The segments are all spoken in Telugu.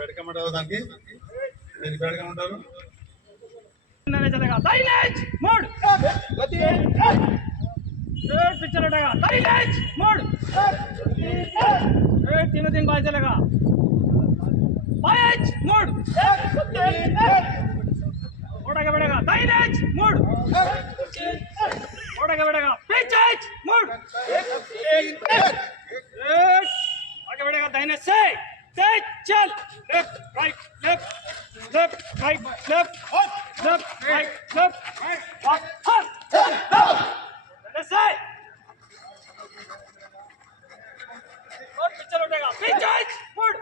పెడకమంటారు దానికి దీనికి పెడకమంటారు चलेगा साइलेंस मोड गति रेड पिक्चर हटेगा साइलेंस मोड रेड तीनों दिन बाद चलेगा फाइज मोड मोड़ आगे बढ़ेगा साइलेंस मोड मोड़ आगे बढ़ेगा पिच मोड रेड आगे बढ़ेगा दाहिने से तेज चल left right left left right left left, right, left, right, up, up, let's say. Good picture उठेगा, pitch, good.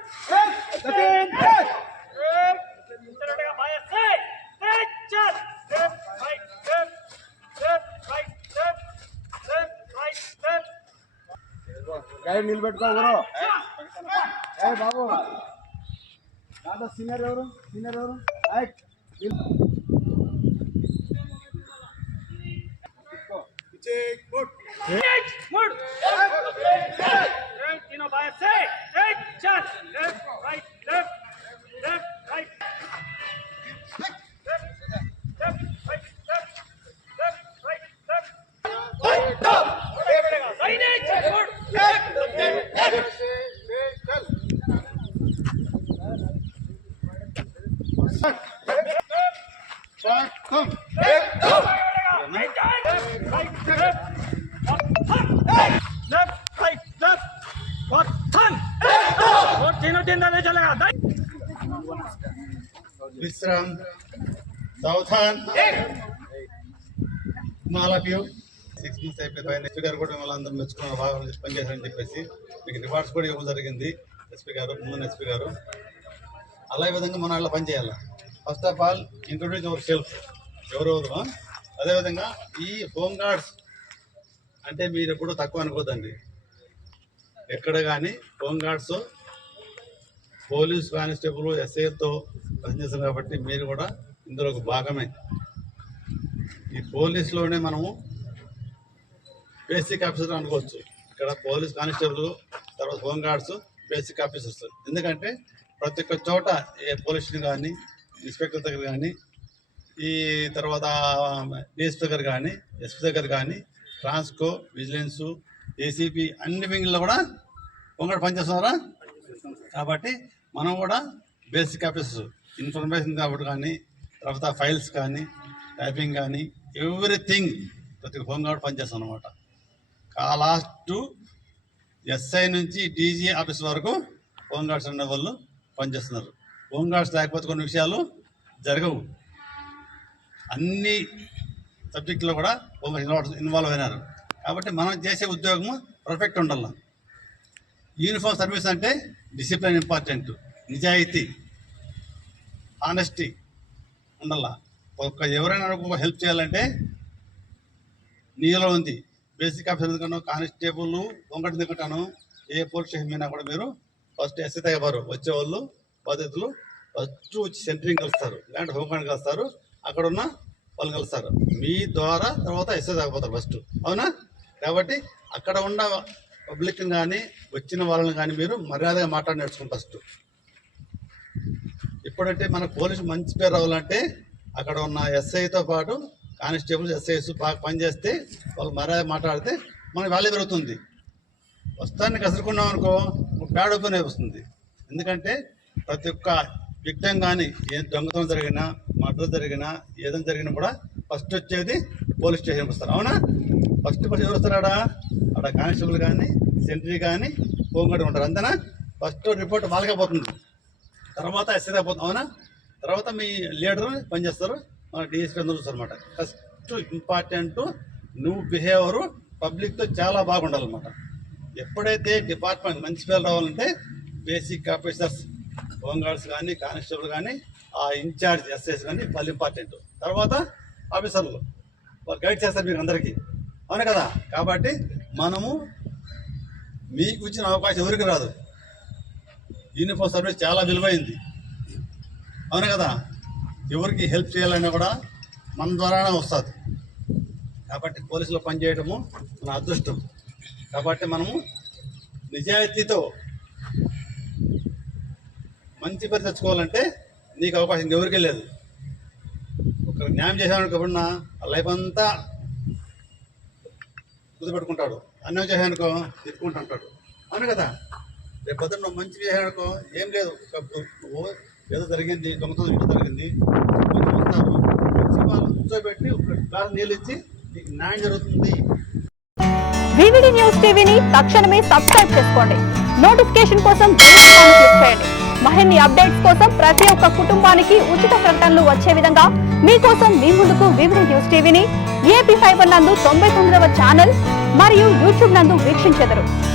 Picture उठेगा, बाया से, pitch, left, right, left, left, right, left, left, right, left. गाड़ी నిలబెట్టుకో బ్రో ఏ బాబు దాదా సీనియర్ ఎవరు రైట్ Mood. तीनों बाएं से एक चल left right left left right left left right left left right left बढ़ेगा सही नहीं mode Visram, Southan, all of you. 6 months అయిపోయి ఎస్పీ గారు కూడా మిమ్మల్ని అందరూ మెచ్చుకున్నారు బాగా పనిచేశారని చెప్పేసి మీకు రివార్డ్స్ కూడా ఇవ్వడం జరిగింది ఎస్పీ గారు ముందు ఎస్పీ గారు అలా విధంగా మనం అలా పనిచేయాలి first of all introduce your self ఎవరెవరు అదేవిధంగా ఈ హోమ్ గార్డ్స్ అంటే మీరు ఎప్పుడూ తక్కువ అనుకోదండి ఎక్కడ కానీ హోమ్ గార్డ్స్ పోలీస్ కానిస్టేబుల్ ఎస్ఐతో పనిచేస్తాం కాబట్టి మీరు కూడా ఇందులో ఒక భాగమే ఈ పోలీసులోనే మనము బేసిక్ ఆఫీసర్ అనుకోవచ్చు ఇక్కడ పోలీస్ కానిస్టేబుల్ తర్వాత హోమ్ గార్డ్స్ బేసిక్ ఆఫీసర్స్ ఎందుకంటే ప్రతి ఒక్క చోట ఏ పోలీస్ స్టేషన్ కానీ ఇన్స్పెక్టర్ దగ్గర కానీ ఈ తర్వాత డిఎస్పీ దగ్గర కానీ ఎస్పీ దగ్గర కానీ ట్రాన్స్కో విజిలెన్సు ఏసీపీ అన్ని వింగ్ల్లో కూడా హోమ్ గార్డ్ పనిచేస్తున్నారా కాబట్టి మనం కూడా బేసిక్ ఆఫీసర్స్ ఇన్ఫర్మేషన్ కాబట్టి కానీ తర్వాత ఫైల్స్ కానీ టైపింగ్ కానీ ఎవ్రీథింగ్ ప్రతి హోమ్ గార్డ్ పనిచేస్తాం అనమాట లాస్ట్ ఎస్ఐ నుంచి డీజీ ఆఫీస్ వరకు హోమ్ గార్డ్స్ అనే వాళ్ళు పనిచేస్తున్నారు హోమ్ గార్డ్స్ లేకపోతే కొన్ని విషయాలు జరగవు అన్ని సబ్జెక్టులో కూడా హోమ్ గార్డ్స్ ఇన్వాల్వ్ అయినారు కాబట్టి మనం చేసే ఉద్యోగము పర్ఫెక్ట్ ఉండాలి యూనిఫామ్ సర్వీస్ అంటే డిసిప్లిన్ ఇంపార్టెంట్ నిజాయితీ ఆనెస్టీ ఉండాల ఎవరైనా ఒక హెల్ప్ చేయాలంటే నీలో ఉంది బేసిక్ ఆఫీసర్ ఎందుకంటే కానిస్టేబుల్ ఒకటి ఎందుకంటాను ఏ పోలీస్ స్టేషన్ మీద కూడా మీరు ఫస్ట్ ఎస్ఐ తగ్గవారు వచ్చేవాళ్ళు బాధితులు ఫస్ట్ వచ్చి సెంటరింగ్ కలుస్తారు ఇలాంటి హోంగార్డ్ కలుస్తారు అక్కడ ఉన్న వాళ్ళు కలుస్తారు మీ ద్వారా తర్వాత ఎస్ఐ తగ్గపోతారు ఫస్ట్ అవునా కాబట్టి అక్కడ ఉన్న పబ్లిక్ కానీ వచ్చిన వాళ్ళని కానీ మీరు మర్యాదగా మాట్లాడి నేర్చుకోండి ఫస్ట్ ఇప్పుడంటే మన పోలీసు మంచి పేరు రావాలంటే అక్కడ ఉన్న ఎస్ఐతో పాటు కానిస్టేబుల్స్ ఎస్ఐస్ బాగా పనిచేస్తే వాళ్ళు మర్యాద మాట్లాడితే మనకి వాల్యూ పెరుగుతుంది వస్తాన్ని కసురుకున్నాం అనుకో బ్యాడ్ ఒపీనియన్ వస్తుంది ఎందుకంటే ప్రతి ఒక్క విక్టిమ్ కానీ ఏ దొంగతనం జరిగినా మర్డర్ జరిగినా ఏదైనా జరిగినా కూడా ఫస్ట్ వచ్చేది పోలీస్ స్టేషన్కి వస్తారు అవునా ఫస్ట్ ఎవరు వస్తారా అక్కడ కానిస్టేబుల్ కానీ సెంట్రీ కానీ హోంగార్డ్ ఉంటారు అంతేనా ఫస్ట్ రిపోర్ట్ వాళ్ళకే పోతుంది తర్వాత ఎస్ఐ పోతుంది అవునా తర్వాత మీ లీడర్ పనిచేస్తారు మన డిఎస్పీ అందరూ చూస్తారు అనమాట ఫస్ట్ ఇంపార్టెంట్ నువ్వు బిహేవియర్ పబ్లిక్తో చాలా బాగుండాలన్నమాట ఎప్పుడైతే డిపార్ట్మెంట్ మంచి పేరు రావాలంటే బేసిక్ ఆఫీసర్స్ హోమ్ గార్డ్స్ కానీ కానిస్టేబుల్ కానీ ఆ ఇన్ఛార్జ్ ఎస్ఐస్ కానీ వాళ్ళు ఇంపార్టెంట్ తర్వాత ఆఫీసర్లు వాళ్ళు గైడ్ చేస్తారు మీకు అందరికీ అవును కదా కాబట్టి మనము మీకు ఇచ్చిన అవకాశం ఎవరికి రాదు యూనిఫామ్ సర్వీస్ చాలా విలువైంది అవును కదా ఎవరికి హెల్ప్ చేయాలన్నా కూడా మన ద్వారానే వస్తుంది కాబట్టి పోలీసులో పనిచేయడము మన అదృష్టం కాబట్టి మనము నిజాయితీతో మంచి పేరు తెచ్చుకోవాలంటే నీకు అవకాశం ఇంకెవరికీ లేదు. ఒక న్యాయం చేసామనుకో ఎప్పుడన్నా ఆ లైఫ్ అంతా కుదిపెట్టుకుంటాడు. అన్యాయం చేసానుకో తిట్టుకుంటుంటాడు. అవును కదా. రేపు పొద్దున్న నువ్వు మంచి చేసానుకో ఏం లేదు, నువ్వు ఏదో జరిగింది, దొంగతనం ఇంట్లో జరిగింది, కొంచెం వస్తారు మంచి వాళ్ళు కూర్చోబెట్టి ఒక గ్లాస్ నీళ్ళు ఇచ్చి నీకు న్యాయం జరుగుతుంది. వివిడి న్యూస్ టీవీని తక్షణమే సబ్స్క్రైబ్ చేసుకోండి. నోటిఫికేషన్ కోసం బెల్ ఐకాన్ క్లిక్ చేయండి. మరిన్ని అప్డేట్స్ కోసం ప్రతి ఒక్క కుటుంబానికి ఉచిత ప్రకటనలు వచ్చే విధంగా మీకోసం మీ ముందుకు వివిడి న్యూస్ టీవీని ఏపీ 5 నందు 99వ ఛానల్ మరియు యూట్యూబ్ నందు వీక్షించెదరు.